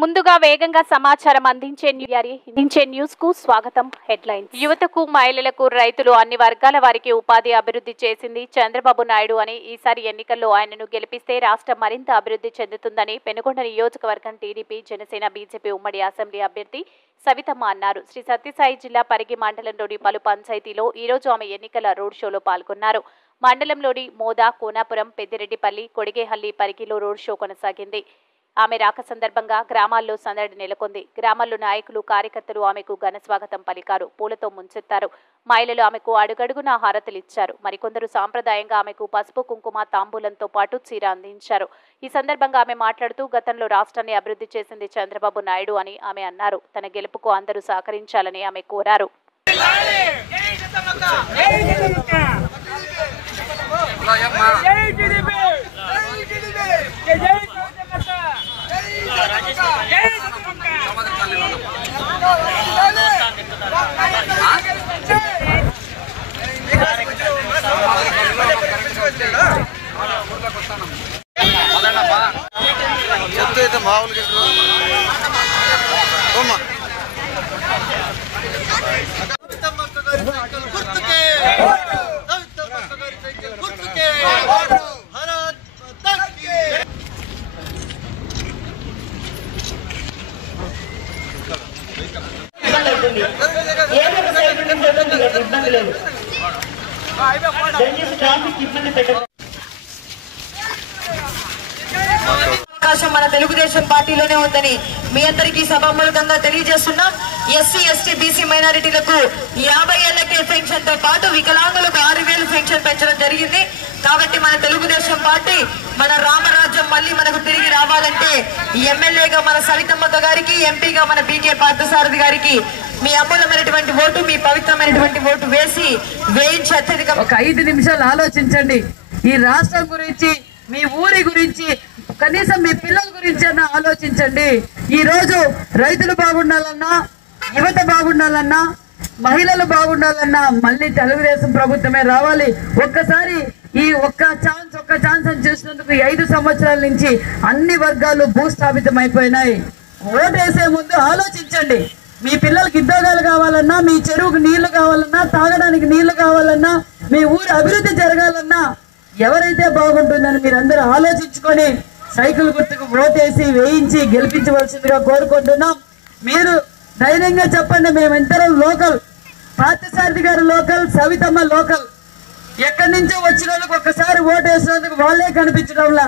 ముందుగా వేగంగా సమాచారం అందించే న్యూస్ కు స్వాగతం. హెడ్లైన్స్. యువతకు, మహిళలకు, రైతులు అన్ని వర్గాల వారికి ఉపాధి అభివృద్ధి చేసింది చంద్రబాబు నాయుడు అని, ఈసారి ఎన్నికల్లో ఆయనను గెలిపిస్తే రాష్ట్రం మరింత అభివృద్ధి చెందుతుందని పెనుగొండ నియోజకవర్గం టీడీపీ, జనసేన, బీజేపీ ఉమ్మడి అసెంబ్లీ అభ్యర్థి సవితమ్మ అన్నారు. శ్రీ సత్యసాయి జిల్లా పరిగి మండలంలోని పలు పంచాయతీలో ఈరోజు ఆమె ఎన్నికల రోడ్ షోలో పాల్గొన్నారు. మండలంలోని మోదా, కోనాపురం, పెద్దిరెడ్డిపల్లి, కొడిగేహల్లి, పరిగిలో రోడ్ షో కొనసాగింది. ఆమె రాక సందర్భంగా గ్రామాల్లో సందడి నెలకొంది. గ్రామాల్లో నాయకులు, కార్యకర్తలు ఆమెకు ఘన స్వాగతం పలికారు, పూలతో ముంచెత్తారు. మహిళలు ఆమెకు అడుగడుగునా హారతులిచ్చారు. మరికొందరు సాంప్రదాయంగా ఆమెకు పసుపు, కుంకుమ, తాంబూలంతో పాటు చీర అందించారు. ఈ సందర్భంగా ఆమె మాట్లాడుతూ గతంలో రాష్ట్రాన్ని అభివృద్ధి చేసింది చంద్రబాబు నాయుడు అని ఆమె అన్నారు. తన గెలుపుకు అందరూ సహకరించాలని ఆమె కోరారు. అవకాశం మన తెలుగుదేశం పార్టీలోనే ఉందని మీ అందరికీ సభామూలకంగా తెలియజేస్తున్నాం. ఎస్సీ, ఎస్టీ, బీసీ మైనారిటీలకు 50 ఏళ్లకే పెన్షన్ తో పాటు వికలాంగులకు 6,000 పెన్షన్ పెంచడం జరిగింది. కాబట్టి మన తెలుగుదేశం పార్టీ, మన రామరాజ్యం మళ్ళీ మనకు తిరిగి రావాలంటే ఎమ్మెల్యేగా మన సవితమ్మ గారికి, ఎంపీగా మన బీకే పార్థసారథి గారికి మీ అమూలమైనటువంటి ఓటు, మీ పవిత్రమైనటువంటి ఓటు వేయించి అత్యధిక. ఒక 5 నిమిషాలు ఆలోచించండి. ఈ రాష్ట్రం గురించి, మీ ఊరి గురించి, కనీసం మీ పిల్లల గురించి అన్నా ఆలోచించండి. ఈ రోజు రైతులు బాగుండాలన్నా, యువత బాగుండాలన్నా, మహిళలు బాగుండాలన్నా మళ్ళీ తెలుగుదేశం ప్రభుత్వమే రావాలి. ఒక్కసారి ఈ ఒక్క ఛాన్స్ అని చూసినందుకు 5 సంవత్సరాల నుంచి అన్ని వర్గాలు భూస్థాపితం అయిపోయినాయి. ఓటేసే ముందు ఆలోచించండి. మీ పిల్లలకి ఉద్యోగాలు కావాలన్నా, మీ చెరువుకు నీళ్లు కావాలన్నా, తాగడానికి నీళ్లు కావాలన్నా, మీ ఊరు అభివృద్ధి జరగాలన్నా ఎవరైతే బాగుంటుందని మీరందరూ ఆలోచించుకొని సైకిల్ గుర్తుకు ఓటేసి వేయించి గెలిపించవలసిందిగా కోరుకుంటున్నాం. మీరు ధైర్యంగా చెప్పండి, మేమిద్దరం లోకల్, పార్థసారథి గారు లోకల్, సవితమ్మ లోకల్. ఎక్కడి నుంచో వచ్చిన వాళ్ళకి ఒక్కసారి ఓటేసినందుకు వాళ్ళే కనిపించడంలా